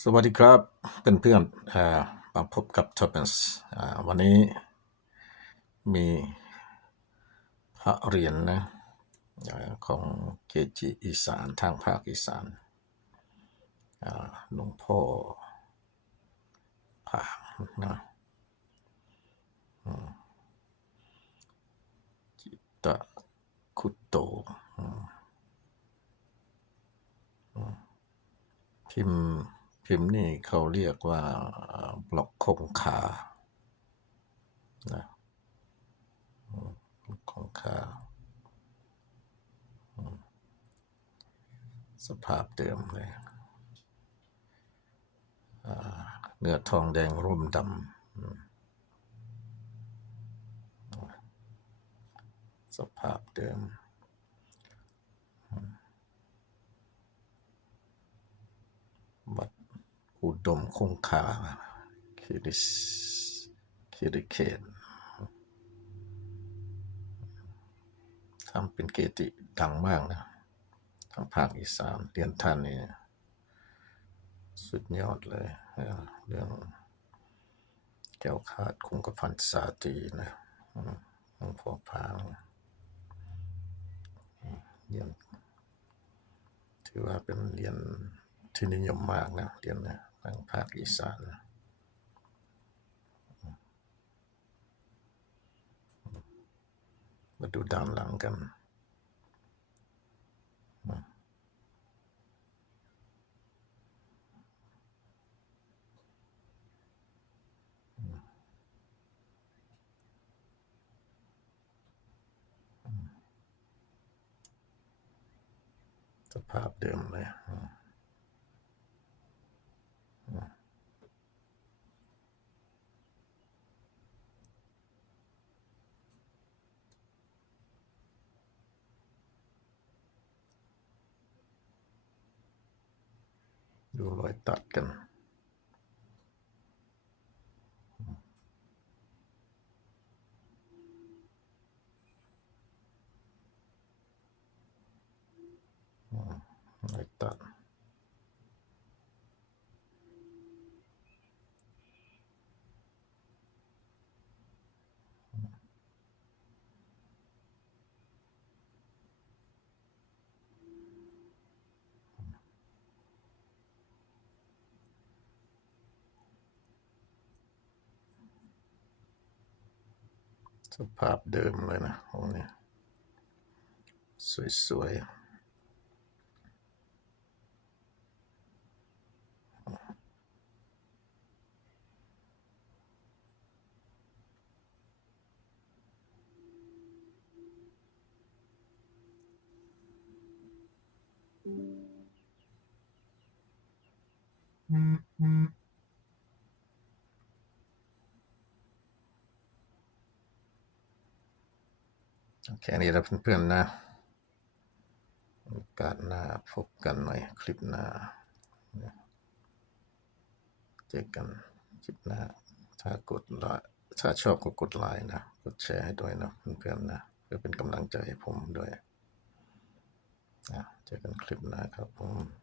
สวัสดีครับเพื่อนมาพบกับทอมสวันนี้มีพระเหรียญนะของเกจิอีสานทางภาคอีสานหลวงพ่อผางนะจิตะคุตโตพิมพ์นี่เขาเรียกว่าบล็อกคงคานะบล็อกคงคาสภาพเดิมเลยเนื้อทองแดงร่มดำสภาพเดิมวัดอุดมคงคาคิริเขตทำเป็นเกจิดังมากนะทางภาคอีสานเรียนท่านนี่สุดยอดเลยเรื่องแก้วขาดคงกระพันสาตรีนะหลวงพ่อพางเรียนถือว่าเป็นเรียนที่นิยมมากนะเรียนนะทางภาคอีสานมาดูด้านหลังกันสภาพเดิมเลยดูรอยตัดกันรอยตัดสภาพเดิมเลยนะตรงนี้สวยๆแค่นี้แล้วเพื่อนๆนะโอกาสหน้าพบกันหน่อยคลิปหน้าเจอกันคลิปหน้าถ้าชอบก็กดไลค์นะกดแชร์ให้ด้วยนะเพื่อนๆนะเพื่อเป็นกำลังใจให้ผมด้วยเจอกันคลิปหน้าครับผม